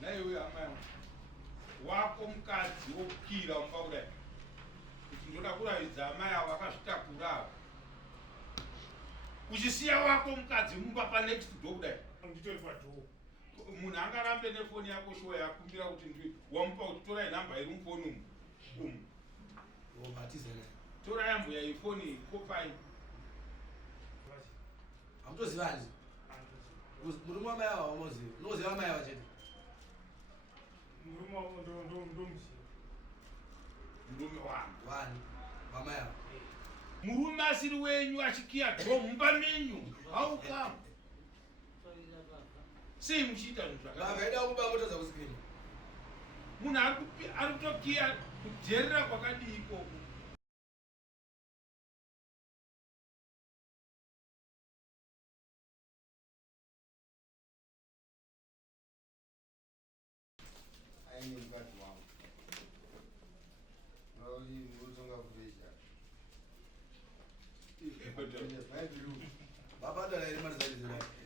naiwe hama yangu wako mukadzi wokukira umba kudai kuti ndoda kuraidza amai avo akazvitakura uchisiya wako mukadzi mumba panext door kudai nditori padhoo munhu angarambe nefoni yako shuwa yakumbira kuti wamupa kuti torai nhamba iri mufoni umu tora yambuya ifoni kopai hamutozivani murume wamai ava wamuziva unoziva amai ava chete murume wavo ndomuziva murume wani wamai ava murume asiri wenyu achikiya dho mumba menyu haukama sei muchiita zvinhu zvakaida kuba motadza kusipinda munhu ari kutokiya kujerera kwakadii ikoko aine mukadzi wangu murutonga kuveja vabhadhara iri mari zaizvi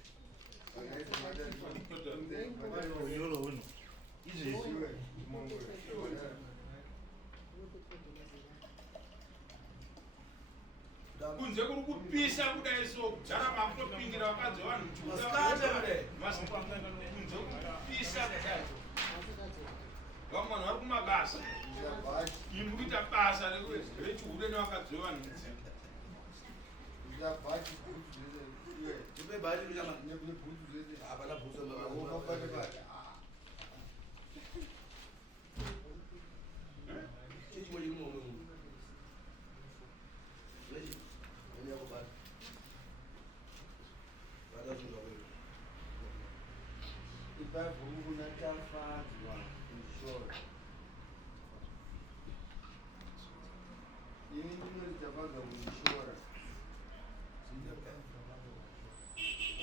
kunze kuri kupisa kudai so kudhara makutopingira vakadzi vanhu kunze kupisa kudai vamwe vanhu vari kumabasa imi kuita basa rechihure nevakadzi vevanhu hapana bhutsu chimwe chiri mumwe munhu yakubata bata zvinhu zvakwedu ibhabhuruna tafadzwa kushora ini ndinoti tafadzwa kushora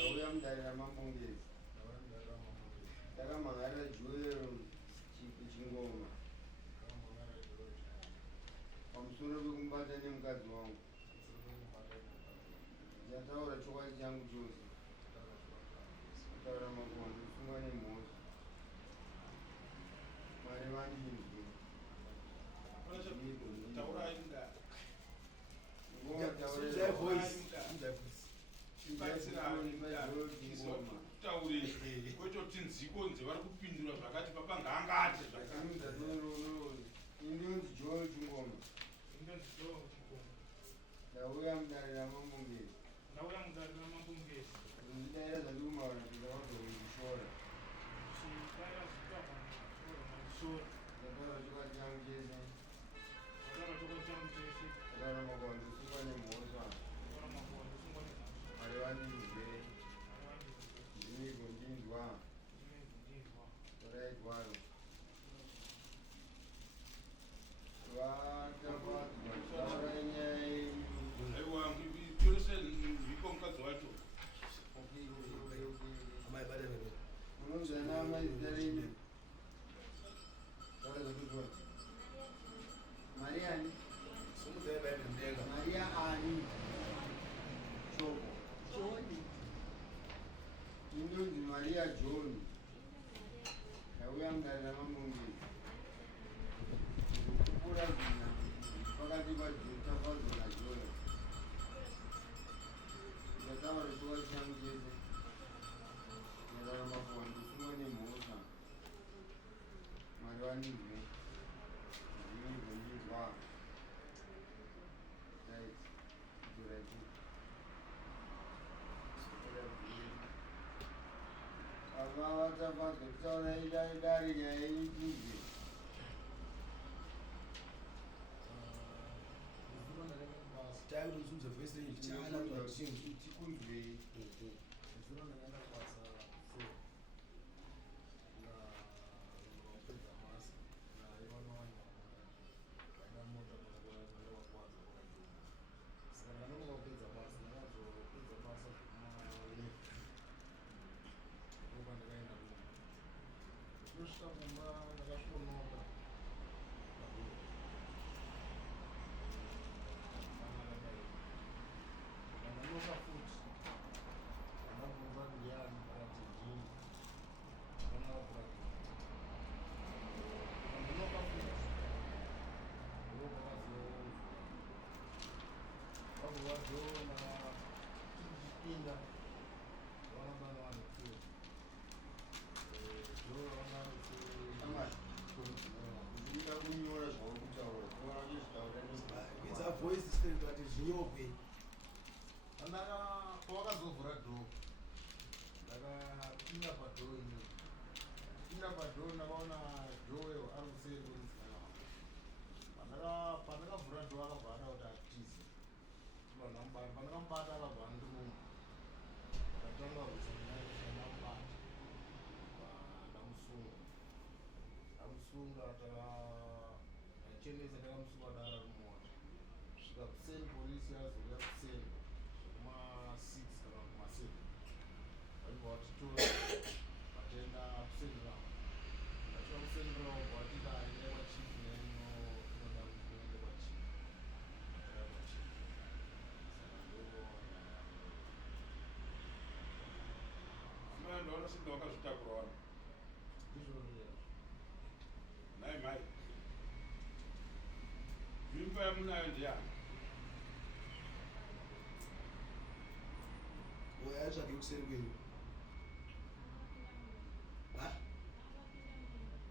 auya mudarira mambongezi takamhangarira joero chingoma pamusoro pekumbata nemukadzi wangu ndataura chokwadi changu chose kutaura makondo kusungwa nemhosva mari vandinzwe kwetoti nziko nze vari kupindura zvakati papanga angati indinzi joo chingoma ndauya mudarira mambongezi ndidaira zvandikumaura ndizavazokushora ndataura chokwadi changu chese ndataura makondo sungwa nemhosva mari vandinzwe ndiniko ndinzwa torai gwaro vatafadzwa taurai nyaya aiwa chose zviko mukadzi wacho amai bata veve unonzwana amazita renyu tarazakuzwa mariani somudzaivaine mudenga maria ani choko indonzi maria john ndauya mudarira mambongezi kupura zvinha pakati pajotafadzwa najoya ndataura chokwadi changu chese ndataura makondo ndosungwa nemhosva mari vandinzwe ndinonzwa ndinzwa right ava vatafadzwa kutaura idari nyaya ikudze taikuti nzunze vhesi renyu chana tikunzwei ndakapinda padhoo ndakaona dhoo ari kuseri kwemusikana wangu. Pandakavhura dhoo akabva ada kuti atize. Pandakamubata akabva andiruma. Ndatanga ndamubata. Ndamusunga ndachenesa ndakamusunga dara rumota. Kusvika kuseni polisi yazouya kuseni kuma6 kana kuma7. Vaibva vatitora vatenda kuseni ravo. Ndachika kuseni ravo vatika aenda kwachifu neinoda kuenda kwachifu. Ndaona sekuti wakazvitakura wani. Nai mai. Mimba yamunayo ndiyani? Yatsvake kuseri kwenyu.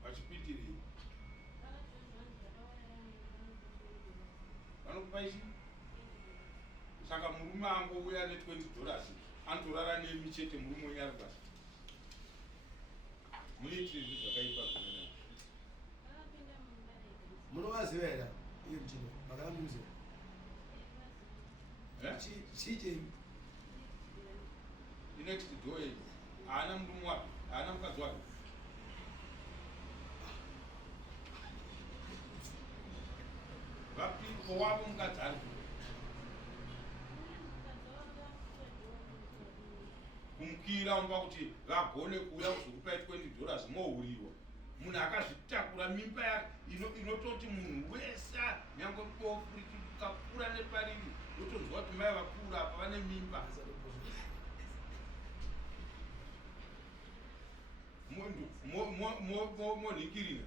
Vachipitirei? Vanokupa ichi? Saka murume angouya ne$20 anotorara nemi chete murume unyari basi. Muitiri zvakaipa zvakadai. Munovaziva here iye mchino makaramuziva chiche Next door iyi haana murume wapi? Haana mukadzi wapi? Vapiko wavo mukadzi ari kumukira umba kuti vagone kuuya kuzokupai $20 mohuriwa. Munhu akazvitakura mimba yake inototi munhu wese nyange bofu richikapura nepariri yotonzwa kuti mai vakura apa vane mimba. Monhikirira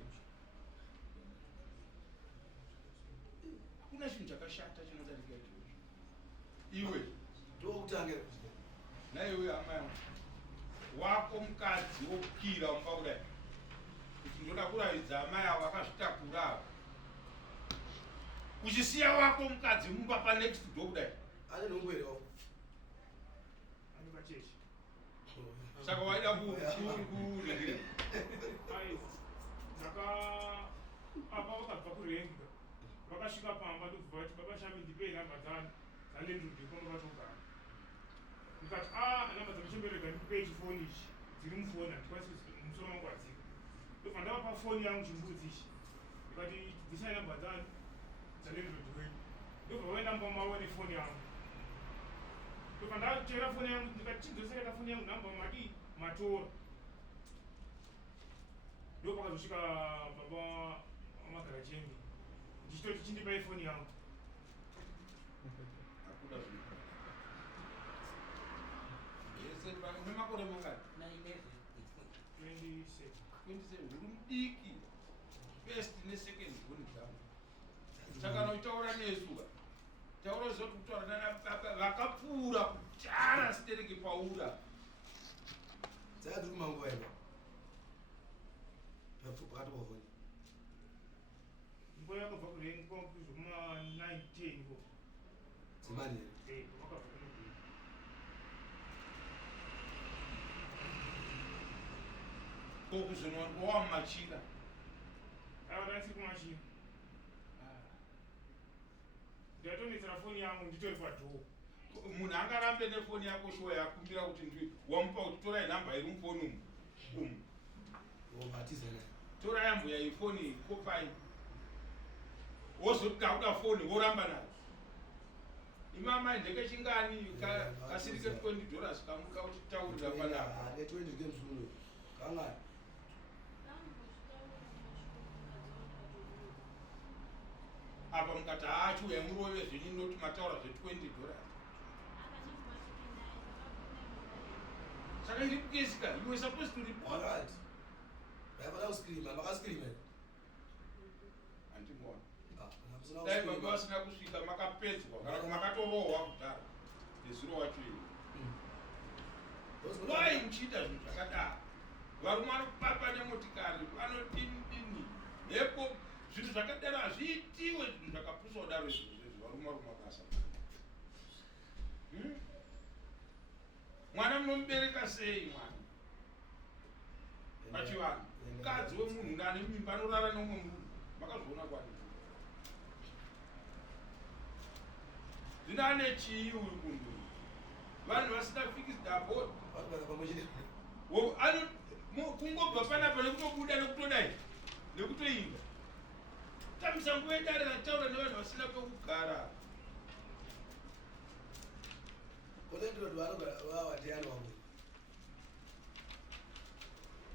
hakuna chinhu chakashata chinodarika iwe ndokutangira naiwe hama yangu wako mukadzi wokukira umba kudai kuti ndoda kuraidza amai avo akazvitakura uchisiya wako mukadzi mumba panext door kudai ane nombwere wako Ani pachechi. saka waida kuringira Saka apa vakabva kurenga vakasvika pamba ndobva vati baba Shami ndipei namba dzalendrudi kwanga vatogara. Ndikati namba dzamuchemberega ndipei chifoni ichi dziri mufoni handikwanisi musoro wangu wadzika. Ndobva ndavapa foni yangu chimbudzi ichi ndikati dzisai namba dzalendrudi wenyu. Ndobva vaenda mumba mavo nefoni yangu. Ndobva ndatera foni yangu ndikati chidzosereka foni yangu namba matora. Ndo pakazosvika baba wamagarachembi ndichitoti chindipai foni yangu. hakuda zvinhu yese nemakore mangani 27 huri mudiki first nesecond bhoni dzavo saka notaura nesuka taura zoti kutaura nana vakapfuura kutara sitereke paura dzaka dziri kumanguva iva pakati pavoni Nguva yakabva kurenga kuzvokuma 9-10 ko dzimani vakabva kunobheri. kokuzonwa wamachira Avarasi kumachira. Ndatometsera foni yangu nditori padhoo. munhu angarambe nefoni yako shuwa yakumbira kuti wamupa kuti torai namba iri mufoni umu atizana tora yambuya ifoni kopai wozoti ndakuda foni woramba nayo imamai ndekechingani kasirike $20 kamuka kuti taurira panapa ane 20 ngemzuno kangani apa mukati haachiuya murove zvenyu noti mataura $20 saka iri kukesika you were supposed to report wakati vaifana kuskrima makaskrima handimona dai vanga vasina kusvika makapedzwa kana makatorohwa kudhara nezirowa chii wai muchiita zvinhu zvakadaro varume vanopapa nemotikari vanodinidini mhepo zvinhu zvakadaro hazviitiwe zvinhu zvakapuswa kudaro izvozvezvi varume mabasa mwana munomubereka sei mwana pachivanhu mukadzi wemunhu ane mimba anorara neumwe munhu makazviona kwadi zvino ane chii uyu kundu vanhu vasina fixed abode kungobva panapa nekutobuda nekutodai nekutoinga tamisa nguva yedare rataura nevanhu vasina kwekugara kolendrod vavatiani wamwe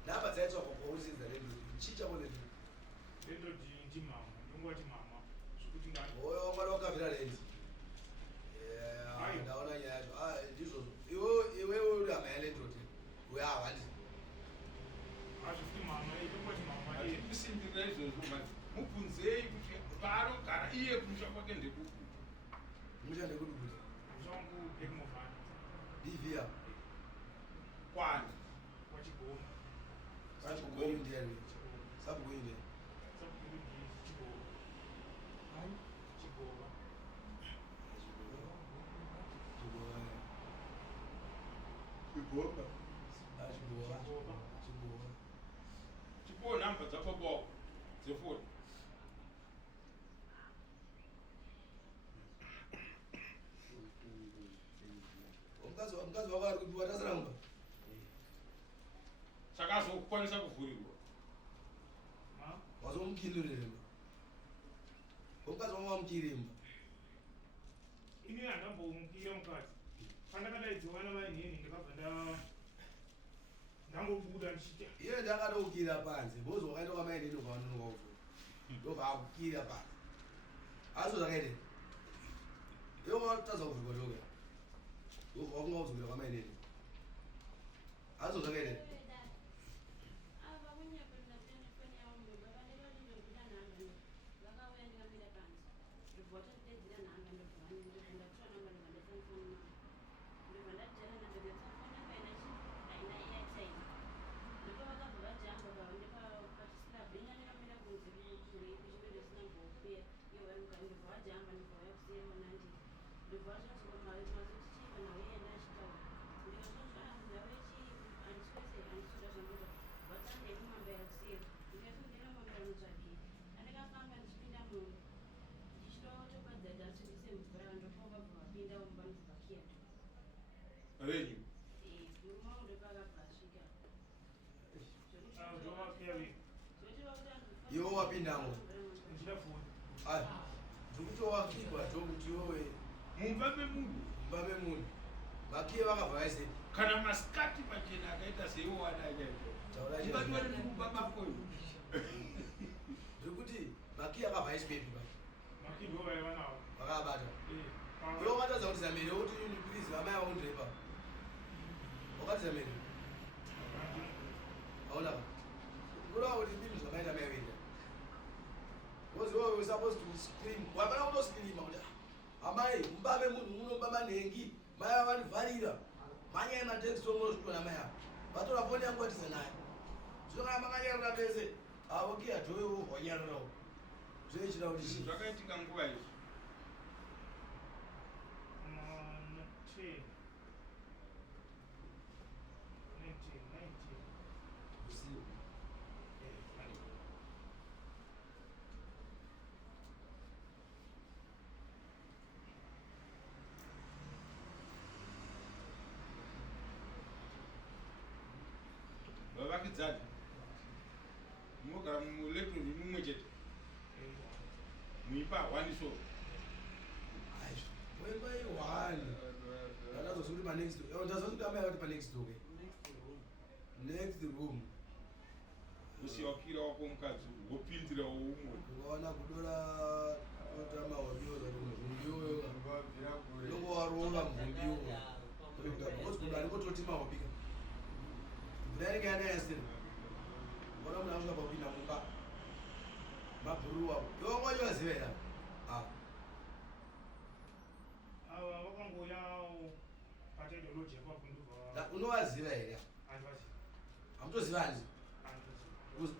nhamba dzaitsva kwakuusidza lendrod chicha kolendrod lendrodi ndimama ndongoti mama zvekuti ngani oyo wamwana wakabvira lenzi ndaona nyaya yacho ndizvozvo iwewe uri hama yalendrod uya havandi hazvikuti mama ndongoti mama kusindira izvozvo mubvunzei kuti paanogara iye kumusha kwake ndekuku musha ndekudukuti zvangu bekmovani bivia kwani wachigoma sabugoindiani sabugoindiani chipo nhamba dzako boko dzefoni mukadzi wako ari kupiwa tasiranga chakazokwanisa kuvhurirwa wazomukinduremba mukadzi wako wamukirimba ini handambomukira mukadzi pandakadaidzivana vainheni ndikabva ndangobuda ndichita iye ndakatoukira panze bozi wakaenda kwamainheni ukanonokauvhu ndobva akukira panze asi zvakaite iwe watadza kuvhurwa ndoga ndobva wakungaudzukira kwamainheni asi zvakaite renyu iwe wapindamo ndichida foni zvekuti wakibwa zvokuti iwewe mumba memunhu mumba memunhu vakiye vakabva vaise kana masikati machena akaita seiwo wadajaibatiwari mumba makoyo zvekuti makiye akabva aiswepi pa makindo vaiva navo vakabata iwe wakatadza kuti zamere kuti unipirizi vamai vaundirepa wakati zamere aona pa kurava kuti mbinhu zvamaita mai venda because iwewe we supposed to scream wafana kutoscreama kuti amai mumba memunhu munomba manhengi mai avanivharira manyaya matext onosvitona mai ava vatora foni yangu vatiza naye zvokana makanyarira pese avokiya dhoyo wanyarirawo zvoichida kuti chii zvakaitika nguva izvi 19 vavakidzani munogara muleptoni mumwe chete muimba hwaniso wemba i1 ndazozvi kuti panext ndazozvi kuti amai vati panext door next room usiwakira wako mukadzi wopindirawo umwe ukaona kudora otama wabioza mvumbiwo nongowarova mvumbiwo because munhu arikototima wabika mvura yanayasira ona munhu asvika pakupinda mumba mabhuru wavo iwe wamwacho vaziva ira ava vakangoyawo pateidolojepa kundubva unovaziva here handivaziva hamutoziva hanzi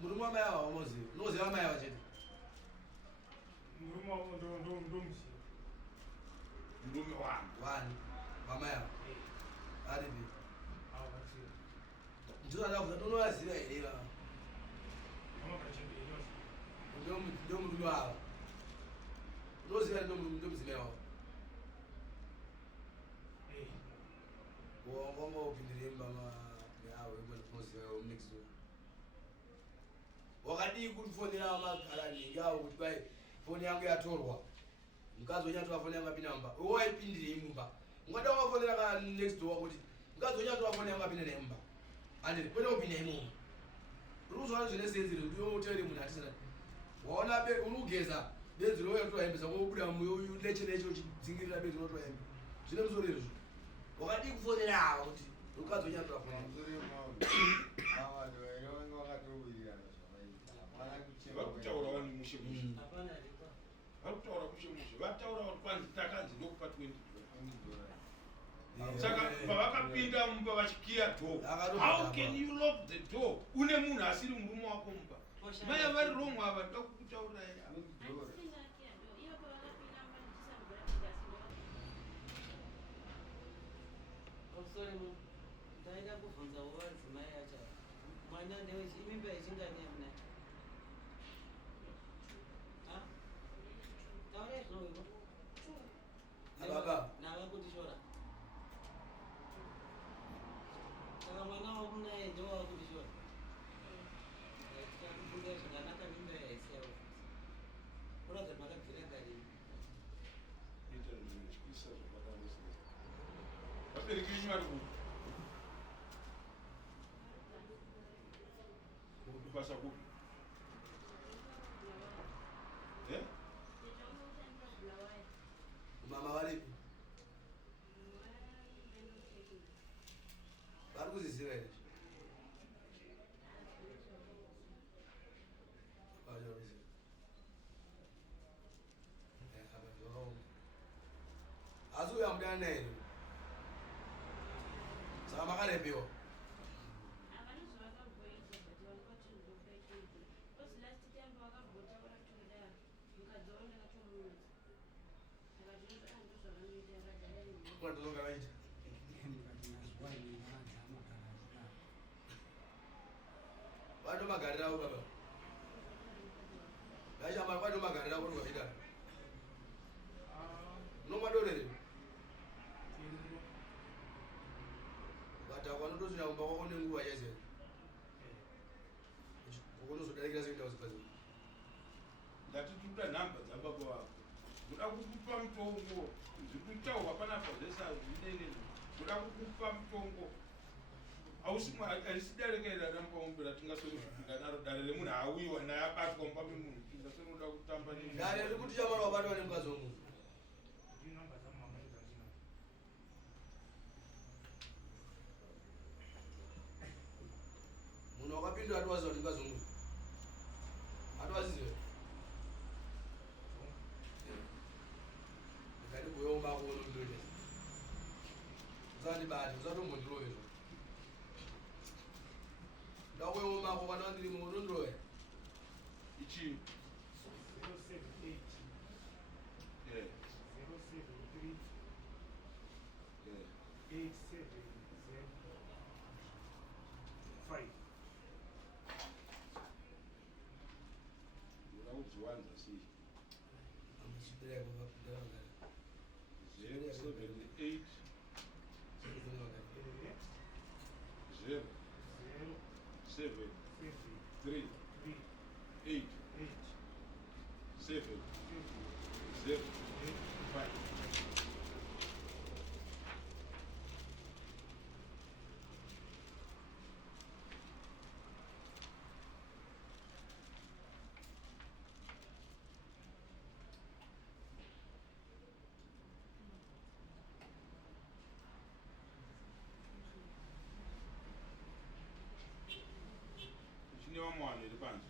murume wamai ava wamoziva unoziva amai ava chete murume wavo ndomuziva murume wani wamai ava aripi avaziva ndinoda kuza unovaziva here ndio mtu wao unoziva ndio mzime wao uongongo upindire mama yawe mwana unoziva wao next door wakati kufonera makalani ngao kuti bai foni yangu yatorwa mkazi onyatwa foni yangu apina mba uwo ipindire imba ngada wafonera ka next door kuti mkazi onyatwa foni yangu apina nemba ande kwene upina imba ruzo zvine senzero ndiwo utele munhu atisana waona be unugeza benzi loyo toyembeza kobuda muyo leche chidzingirira benzi lotoyembe zvine muzorero zvo wakadi kufonera ava kuti ukadzonyatwa foni vakutaura vani mushe mushe vakutaura mushe mushe vataura kuti kwanzi takanzi ndokupa 20 saka pavakapinda mumba vachikiya door how can you lock the door une munhu asiri murume wako mumba maya vari romwe ava ndoda kukutaurirai ndaida kubvunza wovadzimai acha mwana imimba yechingani yamuna taurai zvinohwiko baba navakutishora saka mwana wakunaye ndowakutishora tikakufunga zvakanaka mimba yaisiyawo kuratidza makabvira garini vabereki venyu vari kubasa kupi mama varipi vari kuziziva here asi uya mudana naye saka makarepiwa kwatozonga vaita vanomagarira avo baba vachama vanomagarira avo ndovaita nomwadorere vata vanotosvina kumba kwako nenguva yese unozodarikira sekuita kuzipazi ndati tikuda nhamba dzababa vako kuda kukupa mutongo zviri kutaurwa panapa zvese hazvidene kuda kukupa mutongo haisi darekerera namupamumbira tingasorifuika naro dare remunhu haawiwa naye abatwa mumba memunhu tingasenoda kutamba dare rikuti chamara wabatwa nemukazi womunhu munhu wakapindura atiwaziva kuti mukazi womunhu atiwazizive ndikati kuyo mako unotoita usandibati usatombondirovezva ndakuyo mako kana wandirimo unondirove ichi 078 073 870 uda kudziwanza sei amuchibereko kapindarangana 078 0 7 3 8 7 0 5 chine vamwana iri panze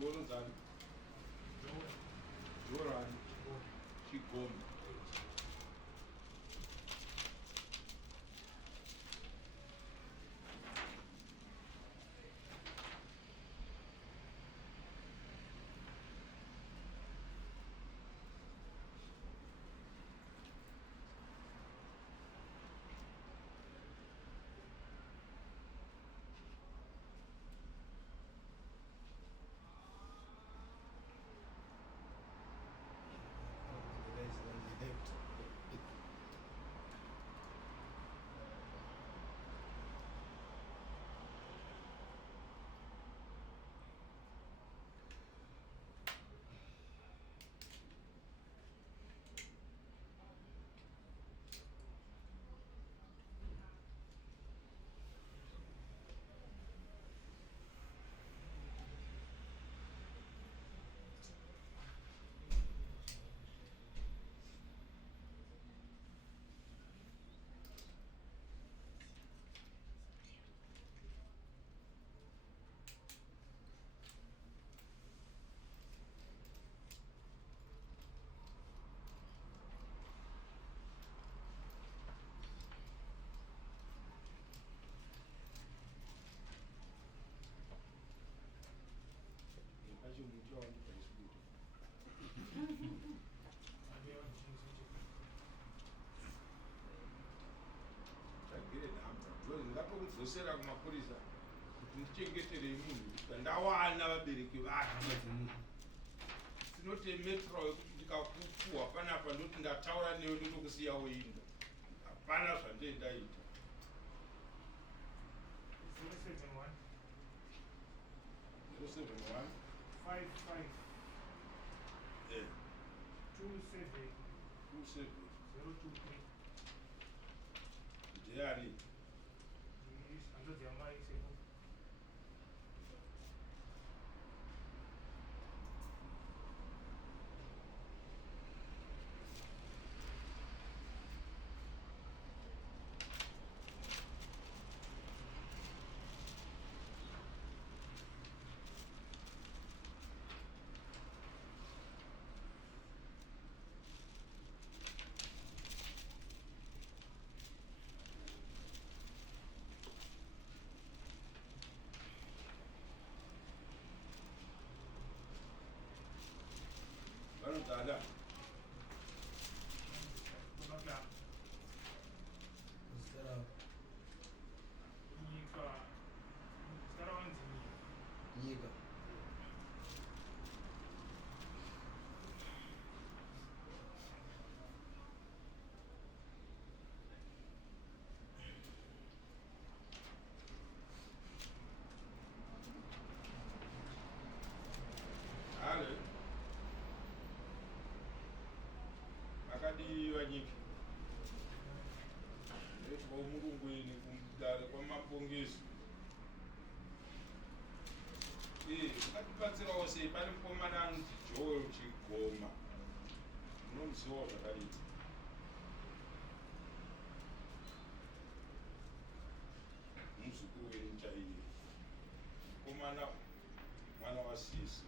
Bonozani. Jorani. Chigombe. Ndakuzosera kumapurisa kuti ndichengeterei munhu ndawana vabereki vake. Sinoti metro yekuti ndikakupuwa panapa ndoti ndataura newe ndokusiya weinda. Hapana zvandei ndaita. 071 071 55 eh 27 27 023 ndiani andodzi yamai sepo. vanodada Kunotla Zera nyika zara wanzi nyika. hale akadiwa nyika nekwamurungweni kumudare kwamapongezi. Akatibatsirawo sei pane mukomana anoti Joel Chigoma. Unomuzivawo zvakadii? Muzukuru wenyu chaiye. Mukomana mwana wasisi.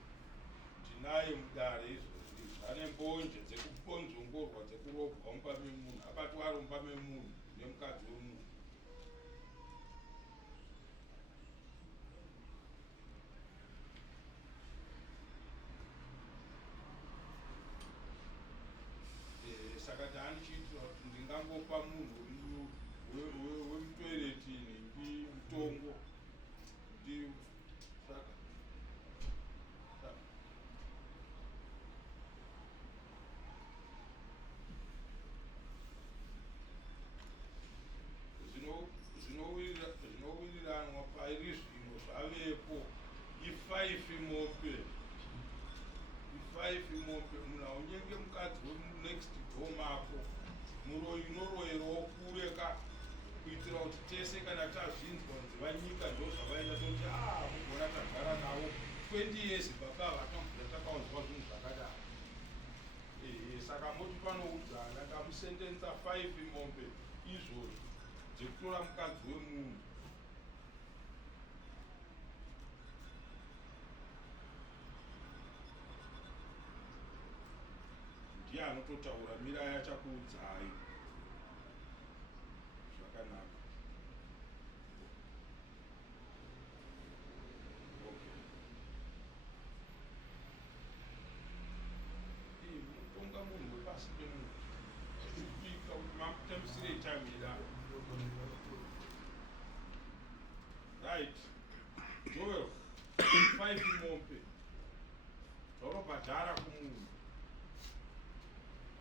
Tinaye mudare izvozvi. Ane mbonje dzekuponzongorwa dzekurobwa mumba memunhu. Abatwa ari mumba memunhu nemukadzi wemunhu. Saka tandichiitira kuti ndingangopa munhu wemutoireti nhingi mutongo kuti saka zvinowiriranwa pairi zvimwe zvavepo i5 mope munhu aunyenge mukadzi wemunext door mako munoroyerawo kureka kuitira kuti tese kana tazvinzwa nziva nyika ndo zvavaenda toti mugona tagara navo 20 years baba vatambuda takaunzwa zvinhu zvakadaro. Saka moti panoudzana tamusendenza 5 mombe izvozvo dzekutora mukadzi wemunhu. ndianototaura mirai achakuudzai zvakanaka. Munotonga munhu wepasi pemunhu kuika kuti makutamisire tamira. Right. Joel, 5 mombe. Zvaunobhadhara kumunhu.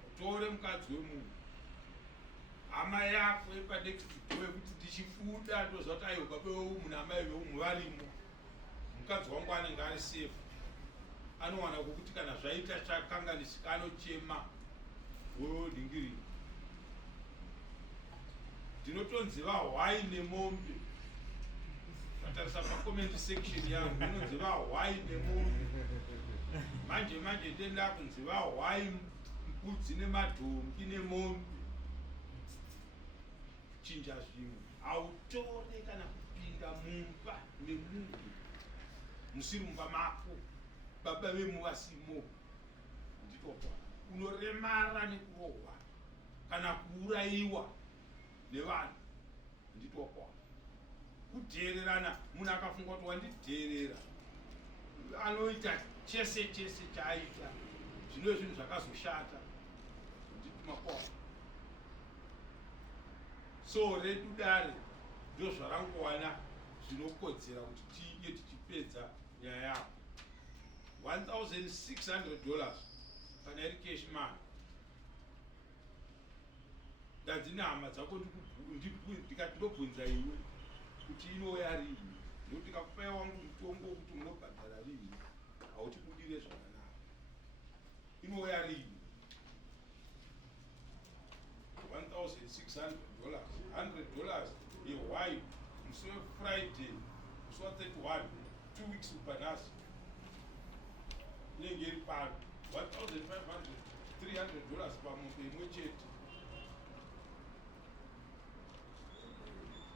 Utore mukadzi wemunhu. Hama yako yepanext door yekuti ndichifuda ndoziva kuti aiwa baba veumhu namai veumhu varimo. Mukadzi wangu anenge ari safe. Anowana kuti kana zvaita chakanganisika anochema wewe ndingiri. Ndinotonzi vahwai nemombe. Vatarisa pacomment section yangu ndinonzi vahwai nemombe. Manje ndenda kunzi vahwai mbudzi nemadhongi nemombe. Chinja zvimwe autore kana kupinda mumba memunhu musiri mumba mako baba vemuvasimo nditopa unoremara nekurohwa kana kuurayiwa nevanhu nditopa kudhererana. Munhu akafunga kuti wandidherera anoita chese chaaita zvinove zvinhu zvakazoshata nditumakwavo. So redu dare ndo zvarangowana zvinokodzera kuti tige tichipedza nyaya yako. $1,600 kana iri cash man. Ndadzine hama dzako ndikati ndobvunza iwe kuti inouya rini, nekuti ndikakupai wangu mutombo wekuti munobhadhara rini hautibudire zvakanaka. Inouya rini? $1,600, $100 yewife musi weFriday musi wa31 2 weeks kupanhasi inenge iri pano $1,500, $300 pamombe imwe chete.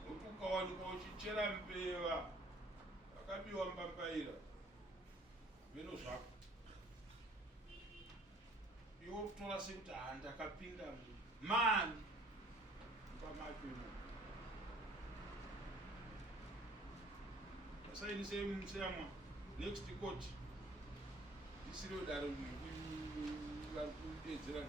Nokuti ukawanikwa uchichera mbeva akabiwa mbambaira meno zvako iwo kutora sekuti ndakapinda mani pamakwemo. Asainise musemwa next court isiro daro vari kudedzera